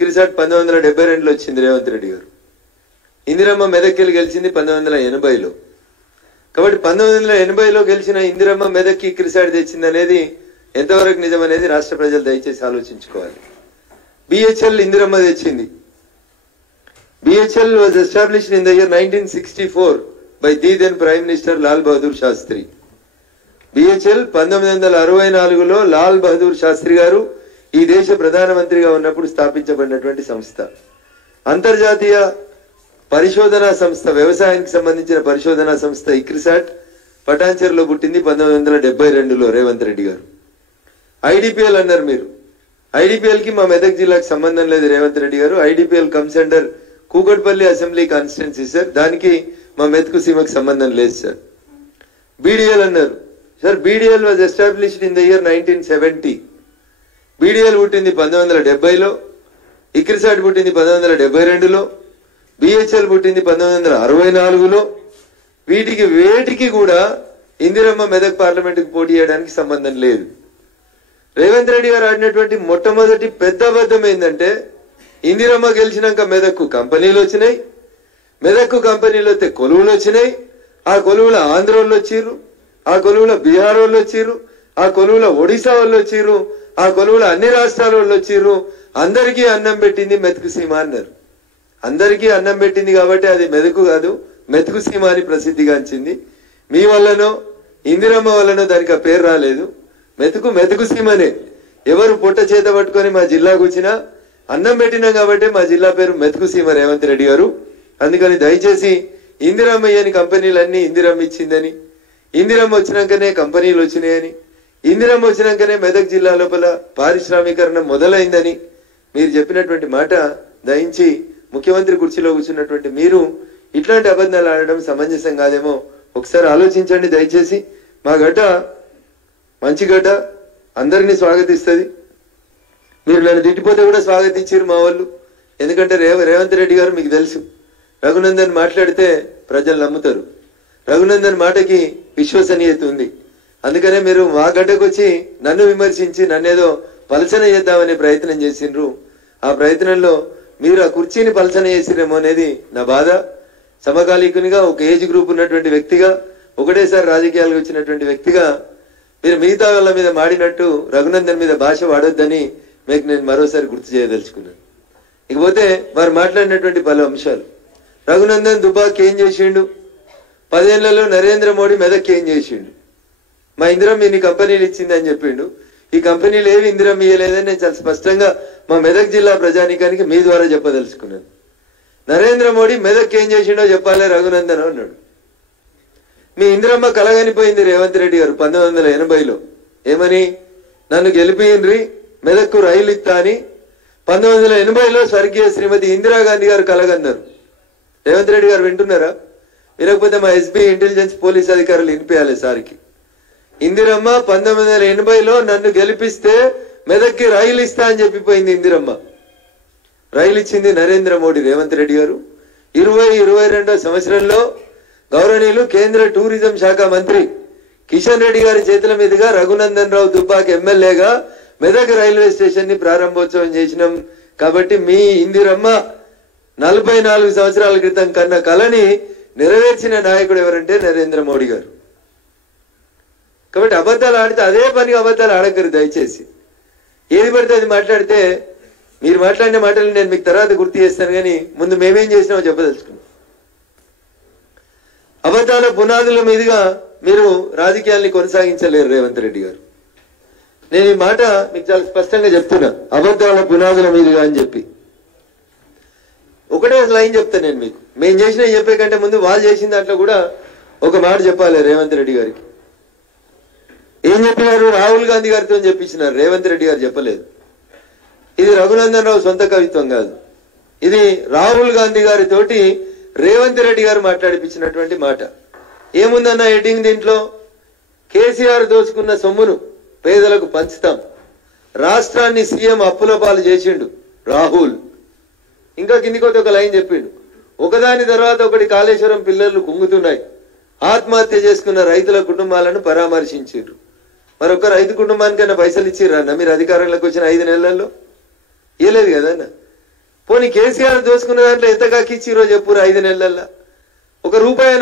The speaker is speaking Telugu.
రిసార్ట్ 1972లో వచ్చింది రేవంత్ రెడ్డి గారు. ఇందిరమ్మ మెదక్కి గెలిచింది 1980లో. కాబట్టి 1980లో గెలిచిన ఇందిరమ్మ మెదక్కి రిసార్ట్ తెచ్చింది అనేది ఎంతవరకు నిజం అనేది రాష్ట్ర ప్రజలు దయచేసి ఆలోచించుకోవాలి. BHL ఇందిరమ్మ తెచ్చింది. BHL was established in the year 1964 by the then Prime Minister Lal Bahadur Sastry. BHL 1964లో Lal Bahadur Sastry గారు ఈ దేశ ప్రధానమంత్రిగా ఉన్నప్పుడు స్థాపించబడినటువంటి సంస్థ. అంతర్జాతీయ పరిశోధనా సంస్థ, వ్యవసాయానికి సంబంధించిన పరిశోధనా సంస్థ ఇక్రిసాట్ పటాన్చెరులో పుట్టింది 1972లో రేవంత్ రెడ్డి గారు. IDPL అన్నారు మీరు. IDPL కి మా మెదక్ జిల్లాకు సంబంధం లేదు రేవంత్ రెడ్డి గారు. IDPL comes under Kukatpally assembly constituency sir. దానికి మా మెదకు సీమకు సంబంధం లేదు సార్. BDL అన్నారు sir. BDL was established in the year 1970. BDL పుట్టింది 1970లో, ఇక్రిసాట్ పుట్టింది 1972లో, BHL పుట్టింది 1964లో. వేటికి కూడా ఇందిరమ్మ మెదక్ పార్లమెంటుకు పోటీ చేయడానికి సంబంధం లేదు. రేవంత్ రెడ్డి గారు ఆడినటువంటి మొట్టమొదటి పెద్ద అబద్ధం ఏంటంటే, ఇందిరమ్మ గెలిచినాక మెదక్కు కంపెనీలు వచ్చినాయి, మెదక్కు కంపెనీలు వస్తే కొలువులు వచ్చినాయి, ఆ కొలువుల ఆంధ్ర వాళ్ళు వచ్చిర్రు, ఆ కొలువుల బీహార్ వాళ్ళు వచ్చిర్రు, ఆ కొలువుల ఒడిశా వాళ్ళు వచ్చిర్రు, ఆ కొలువుల అన్ని రాష్ట్రాల వాళ్ళు వచ్చిర్రు. అందరికీ అన్నం పెట్టింది మెతుకు సీమ అన్నారు. అందరికీ అన్నం పెట్టింది కాబట్టి అది మెదకు కాదు, మెతుకు సీమ అని ప్రసిద్ధిగాంచింది. మీ వల్లనో ఇందిరమ్మ వల్లనో దానికి ఆ పేరు రాలేదు. మెతుకు సీమనే. ఎవరు పొట్ట చేత పట్టుకొని మా జిల్లాకు వచ్చినా అన్నం పెట్టినాం కాబట్టి మా జిల్లా పేరు మెతుకు సీమ రేవంత్ రెడ్డి గారు. అందుకని దయచేసి ఇందిరమ్మ ఇయ్యని కంపెనీలన్నీ ఇందిరమ్మ ఇచ్చిందని, ఇందిరమ్మ వచ్చినాకనే కంపెనీలు వచ్చినాయని, ఇందిరమ్మ వచ్చినాకనే మెదక్ జిల్లా లోపల పారిశ్రామీకరణ మొదలైందని మీరు చెప్పినటువంటి మాట దయించి ముఖ్యమంత్రి కుర్చీలో కూర్చున్నటువంటి మీరు ఇట్లాంటి అబద్ధాలు ఆడడం సమంజసం కాదేమో ఒకసారి ఆలోచించండి దయచేసి. మా గడ్డ మంచి గడ్డ, అందరినీ స్వాగతిస్తుంది. మీరు నన్ను తిట్టిపోతే కూడా స్వాగతించారు మా వాళ్ళు. ఎందుకంటే రేవంత్ రెడ్డి గారు మీకు తెలుసు, రఘునందన్ మాట్లాడితే ప్రజలు నమ్ముతారు. రఘునందన్ మాటకి విశ్వసనీయత ఉంది. అందుకనే మీరు మా గడ్డకు వచ్చి నన్ను విమర్శించి నన్నేదో పలచన చేద్దామనే ప్రయత్నం చేసిండ్రు. ఆ ప్రయత్నంలో మీరు ఆ కుర్చీని పలచన చేసిరేమో అనేది నా బాధ. సమకాలీకునిగా, ఒక ఏజ్ గ్రూప్ ఉన్నటువంటి వ్యక్తిగా, ఒకటేసారి రాజకీయాలకు వచ్చినటువంటి వ్యక్తిగా మీరు మిగతా వాళ్ళ మీద మాడినట్టు రఘునందన్ మీద భాష వాడొద్దని మీకు నేను మరోసారి గుర్తు చేయదలుచుకున్నాను. ఇకపోతే వారు మాట్లాడినటువంటి పలు అంశాలు. రఘునందన్ దుబాక్ ఏం చేసిండు, 10 ఏళ్లలో నరేంద్ర మోడీ మెదక్ ఏం చేసిండు, మా ఇందిరమ్మ ఇన్ని కంపెనీలు ఇచ్చింది అని చెప్పిండు. ఈ కంపెనీలు ఏవి ఇందిరమ్మ ఇయ్యలేదని నేను చాలా స్పష్టంగా మా మెదక్ జిల్లా ప్రజానీకానికి మీ ద్వారా చెప్పదలుచుకున్నాను. నరేంద్ర మోడీ మెదక్ ఏం చేసిండో చెప్పాలి రఘునందన్ అన్నాడు. మీ ఇందిరమ్మ కలగనిపోయింది రేవంత్ రెడ్డి గారు 1980లో. ఏమని? నన్ను గెలిపియండ్రి, మెదక్కు రైలు ఇస్తా అని 1980లో స్వర్గీయ శ్రీమతి ఇందిరాగాంధీ గారు కలగన్నారు. రేవంత్ రెడ్డి గారు వింటున్నారా? వినకపోతే మా SBI ఇంటెలిజెన్స్ పోలీస్ అధికారులు వినిపించాలి సార్కి. ఇందిరమ్మ 1980లో నన్ను గెలిపిస్తే మెదక్కి రైలు ఇస్తా అని చెప్పిపోయింది ఇందిరమ్మ. రైలు ఇచ్చింది నరేంద్ర మోడీ రేవంత్ రెడ్డి గారు. 2022వ సంవత్సరంలో గౌరవనీయులు కేంద్ర టూరిజం శాఖ మంత్రి కిషన్ రెడ్డి గారి చేతుల మీదుగా రఘునందన్ రావు దుబ్బాక్ ఎమ్మెల్యేగా మెదక్ రైల్వే స్టేషన్ ని ప్రారంభోత్సవం చేసినాం. కాబట్టి మీ ఇందిరమ్మ 44 సంవత్సరాల క్రితం కన్న కళని నెరవేర్చిన నాయకుడు ఎవరంటే నరేంద్ర మోడీ గారు. కాబట్టి అబద్ధాలు ఆడితే అదే పని అబద్ధాలు ఆడకరు దయచేసి. ఏది పడితే అది మాట్లాడితే మీరు మాట్లాడిన మాటలు నేను మీకు తర్వాత గుర్తు చేస్తాను, కానీ ముందు మేమేం చేసినామో చెప్పదలుచుకున్నాం. అబద్ధాల పునాదుల మీదుగా మీరు రాజకీయాల్ని కొనసాగించలేరు రేవంత్ రెడ్డి గారు. నేను ఈ మాట మీకు చాలా స్పష్టంగా చెప్తున్నా, అబద్ధాల పునాదుల మీదుగా అని చెప్పి. ఒకటే లైన్ చెప్తా నేను మీకు. మేము చేసిన చెప్పే కంటే ముందు వాళ్ళు చేసిన దాంట్లో కూడా ఒక మాట చెప్పాలి రేవంత్ రెడ్డి గారికి. ఏం చెప్పినారు? రాహుల్ గాంధీ గారితో చెప్పించినారు, రేవంత్ రెడ్డి గారు చెప్పలేదు. ఇది రఘునందన్ రావు సొంత కవిత్వం కాదు, ఇది రాహుల్ గాంధీ గారితోటి రేవంత్ రెడ్డి గారు మాట్లాడిపించినటువంటి మాట. ఏముందన్న హెడ్డింగ్ దీంట్లో? కేసీఆర్ దోచుకున్న సొమ్మును పేదలకు పంచుతాం, రాష్ట్రాన్ని సీఎం అప్పుల పాలు చేసిండు రాహుల్. ఇంకా కిందికోటి ఒక లైన్ చెప్పిండు, ఒకదాని తర్వాత ఒకటి కాళేశ్వరం పిల్లర్లు కుంగుతున్నాయి, ఆత్మహత్య చేసుకున్న రైతుల కుటుంబాలను పరామర్శించారు. మరొక రైతు కుటుంబానికైనా పైసలు ఇచ్చిర్రన్న మీరు అధికారంలోకి వచ్చిన 5 నెలల్లో? ఇవ్వలేదు కదన్న. పోనీ కేసీఆర్ దోసుకున్న దాంట్లో ఎంత కాకిచ్చిరో చెప్పురు 5 నెలల్లో 1 రూపాయి